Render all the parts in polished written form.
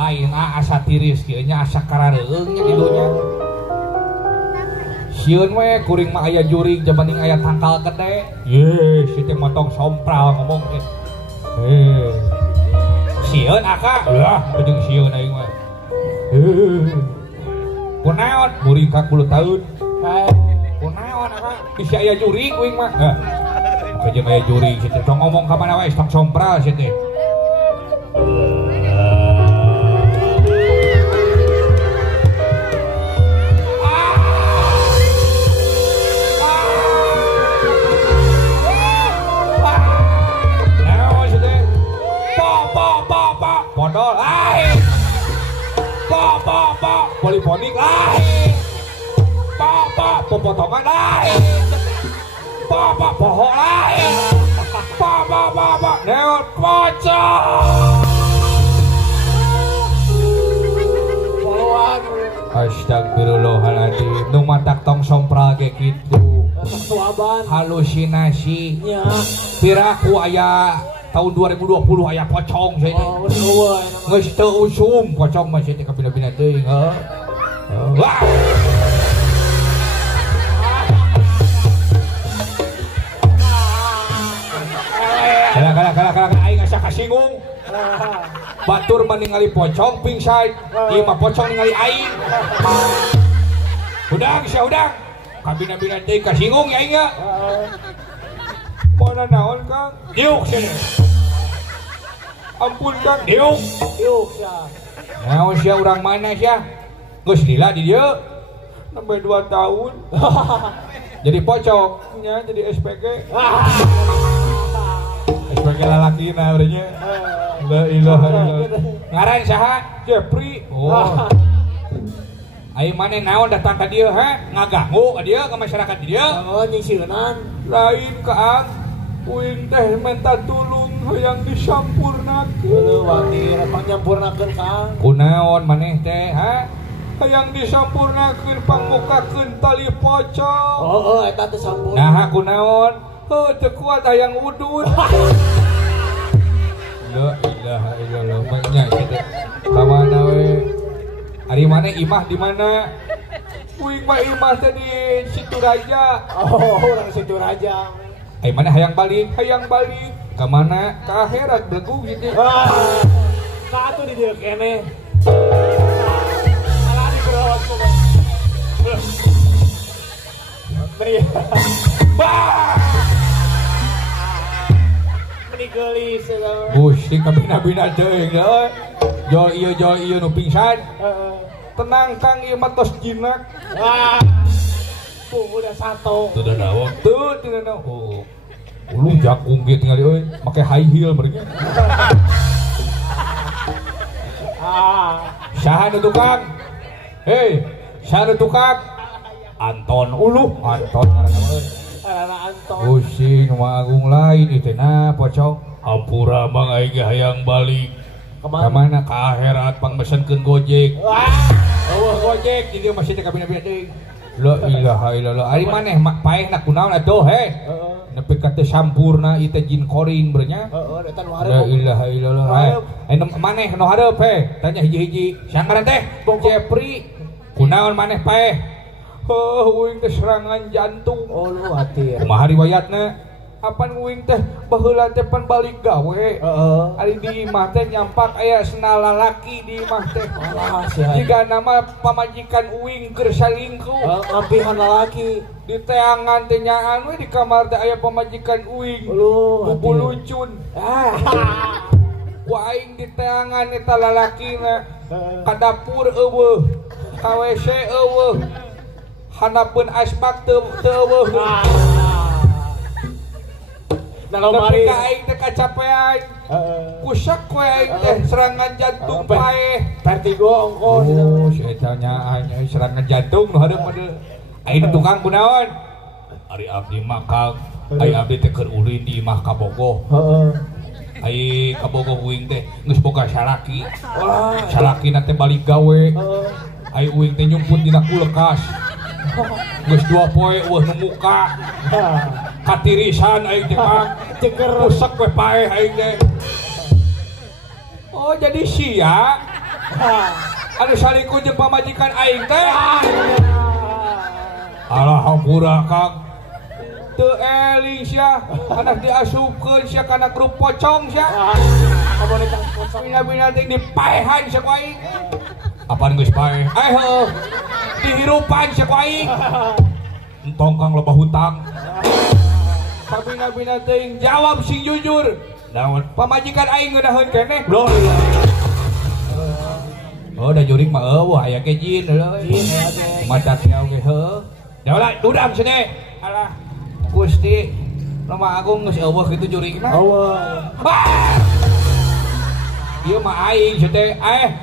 lain asa tiris kieu nya asa karareung nya didunya. Sieun we kuring mah aya jurig jamaning aya tangkal gede. Ye, si teh motong sompral ngomong teh. Sieun aka, lah jeung sieun aing mah. Kunaon muring ka 10 taun. Kunaon aka? Bisa aya jurig uing mah. Kajeng aya jurig si teh tong ngomong ka mana wae tong sompral si teh. Podol, poliponik, popotongan, pohon, neon pocong. Astagfirullahaladzim, nu matak tong sompral ge kitu. Halusinasi. Piraku aya tahun 2020 aya pocong saya teh. Geus teu usum pocong mah saya teh kabina-bina teuing. Wah. Kala aing asa kasinggung. Batur mah ningali pocong pingsan, ieu mah pocong ningali aing. Udang sia udang. Kabina-bina teuing kasinggung ya aing ya. Mana naon Kang? Diuk sini. Ampun Kang, diuk. Diuk sia. Naon sia urang mana sia? Geus lila di dieu. Sampai 2 tahun. Jadi pocong nya jadi SPG. SPG lalakina urangnya. La ilaha illallah. Ngaran saha? Jepri. Oh. Aing maneh naon datang ka dieu ngaganggu ka dieu ka masyarakat di dieu. Oh, nyiseunan. Lain ka uing teh minta tulung hayang disampurnakeun. Wani repang nyampurnakeun Kang. Kunaon maneh teh hayang disampurnakeun pangmukakeun tali pocong. Oh eta teh sampurna. Nah kunaon? Teu kuat hayang udun. La ilaha illallah manya kitu. Ka mana we? Ari maneh imah di mana? Uing mah imah teh di Situraja. Oh, urang Situraja. Ai mana hayang balik ka mana? Ka akhirat belegung gitu. Ka atuh di dieu keneh. Salah di berawat ku. Beri. Bah. Meni geulis eta. Gusti kabina-bina teuing euy. Jo ieu nu pingsan. Tenang Kang ieu mah tos jinak. Udah satu. Tidak ada waktu, tidak ada. Oh, ulu jakung gitu tinggal euy, make high heel mereka. Saha nu tukang? Hei, saha nu tukang? Anton ulu, Anton ngaranna euy. Ngaranna Anton. Pusing mah agung lain ieu teh na pocong. Hampura mang aing hayang balik. Kemana? Ka akhirat pangmesenkeun Gojek. Eueuh Gojek di dieu masih teh kabina-bina teuing. La ilaha illallah. Ari maneh paehna kunaon atuh he? Nepi ka teu sampurna ieu teh jin koring bernya. Eta nu hareup. La ilaha illallah. Aya maneh nu hareup he? Tanya hiji-hiji. Sangaran teh Jepri. Kunaon maneh paeh? Uing teh serangan jantung. Oh lu hati ya. Kumaha riwayatna? Apan uing teh baheula teh pan balik gawe. Ari di imah teh nyampak aya sena lalaki di imah teh. Jiga nama pamajikan uing keur salingkuh. Lampihan lalaki. Di teangan teh nyaan we di kamar teh aya pamajikan uing. Bubu lucun. Ku aing di teangan eta lalakina. Ka dapur eueuh. Ka WC eueuh. Hanapeun asbak teu eueuh. Tapi ka aing teh kacapean. Kusak we aing teh serangan jantung paeh. Vertigo ongko. Oh, si eta nyaan serangan jantung nu hareup model. Aing tukang kunaon? Ari abdi mah Kang, ai abdi teh keur ulin di imah Kabogoh. Ai Kabogoh uing teh geus boga salaki. Salakina teh balik gawe. Ai uing teh nyumput dina kulkas. Geus 2 poe eueuh nu muka. Katirisan aing teh Kang, ceker rusak we paeh aing teh. Oh jadi sia anu salingkuh jeung pamajikan aing teh. Alah hampura Kang. Teu eling sia, anak diasupkeun sia kana grup pocong sia. Komunitas pocong. Bina-bina teh dipaehan sia ku aing. Apaan geus paeh? Heuh. Dihirupan sia ku aing. Entong Kang loba hutang. Sabina-bina teh jawab sing jujur. Naon pamajikan aing ngeudaheun keneh? Loh. Oh, da jurig mah eueuh aya ke jin euy. Maca sia oge heuh. Da ulah dudang cenah. Alah. Gusti Rama Agung geus eueuh kitu jurigna. Eueuh. Ieu mah aing teh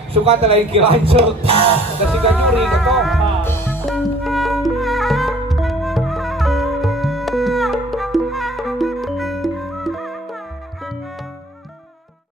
suka teh lain ki lanceuk. Da siga